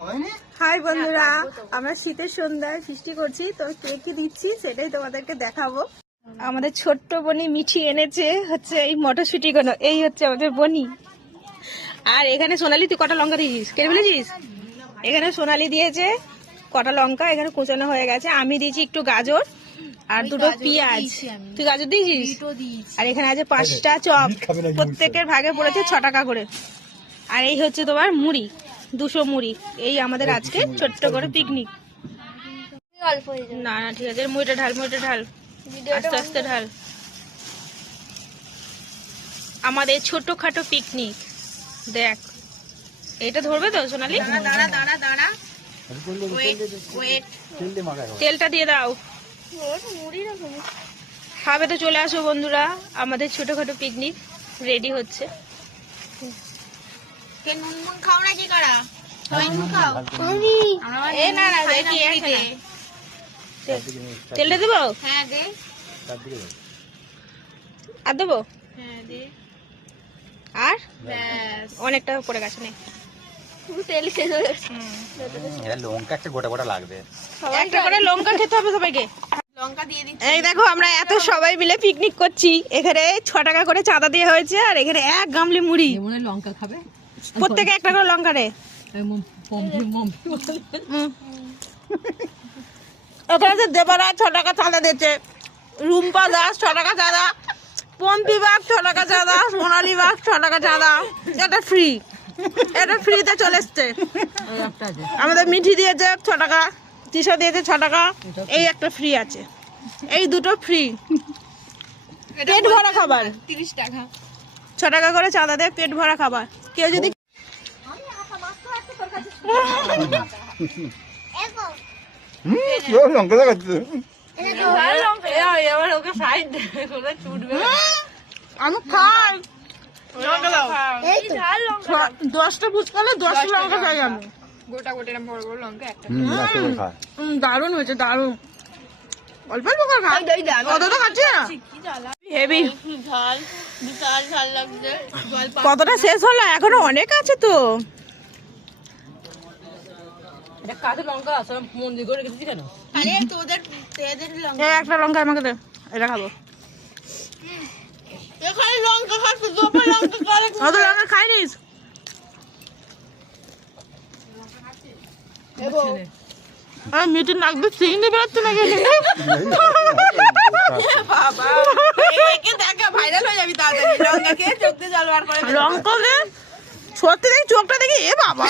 High বন্ধুরা, আমরা শীতের সন্ধ্যায় ফিস্টি করছি, তো কে কি দিচ্ছি সেটাই তোমাদেরকে দেখাবো। আমাদের ছোট্ট বনি মিঠি এনেছে হচ্ছে এই মটরশুটি গুলো, এই হচ্ছে আমাদের বনি। আর এখানে সোনালি, তুই কটা লঙ্কা দিয়েছিস? কেটে ফেলেছিস? এখানে সোনালি দিয়েছে কটা লঙ্কা, এখানে কুচানো হয়ে গেছে। আমি দিয়েছি একটু গাজর আর দুটো পেঁয়াজ। তুই গাজর দিয়েছিস? আর এখানে আছে 5টা চপ, প্রত্যেকের ভাগে পড়েছে 6 টাকা করে। আর এই হচ্ছে তোমার মুড়ি, 200 মুড়ি। এই আমাদের আজকে ছোট্ট করে পিকনিক। না না ঠিক আছে, মুড়িটা ঢাল, মুড়িটা ঢাল, আস্তে আস্তে ঢাল। আমাদের ছোটখাটো পিকনিক দেখ। এটা ধরবে তো সোনালি? দাঁড়া দাঁড়া দাঁড়া, তেলটা দিয়ে দাও। খাবে তো চলে আসো বন্ধুরা, আমাদের ছোটখাটো পিকনিক রেডি হচ্ছে। তেলটা দেবো? আর দেবো? আর অনেকটা পড়ে গেছে না, তেল শেষ হয়ে গেছে। লঙ্কা একটা গোটা গোটা লাগবে, একটা করে লঙ্কা খেতে হবে সবাইকে। এই দেখো আমরা এত সবাই মিলে পিকনিক করছি, এখানে 6 টাকা করে চাঁদা দেওয়া হয়েছে, আর এখানে 1 গামলি মুড়ি। লঙ্কা খাবে প্রত্যেকে একটা করে লঙ্কা রে। এখানে যে দেবারা 6 টাকা চাঁদা দিয়েছে, রুম্পা দাস 6 টাকা চাঁদা, পম্পি বাগ 6 টাকা চাঁদা, সোনালি বাগ 6 টাকা চাঁদা। এটা ফ্রি, এটা ফ্রিতে চলে এসছে। আমাদের মিঠি দিয়েছে 6 টাকা, তিশা দিয়েছে 6 টাকা, এই একটা ফ্রি আছে, এই দুটো ফ্রি। পেট ভরা খাবার 30 টাকা, 6 টাকা করে চাঁদা দেয়, পেট ভরা খাবার। কেউ যদি আমি খাই 10টা ফুচকা, 10টা লঙ্কা খাই আমি, গোটা গোটা বড় বড় লঙ্কা একটা। দারুণ হয়েছে, দারুণ। অল্প অল্প করে খাই, কত তো খাচ্ছি না, হেভি কতটা শেষ হলো, এখনো অনেক আছে তো। কাঁচা লঙ্কা মন্দির করে রেখেছি কেন? একটা লঙ্কা আমাকে দে, এটা খাবো। অত লঙ্কা খাইনিস? মিটিং লাগবে, চিংড়ি বেরোচ্ছে নাকি? লঙ্কা সত্যি দেখি চোখটা দেখি, এ বাবা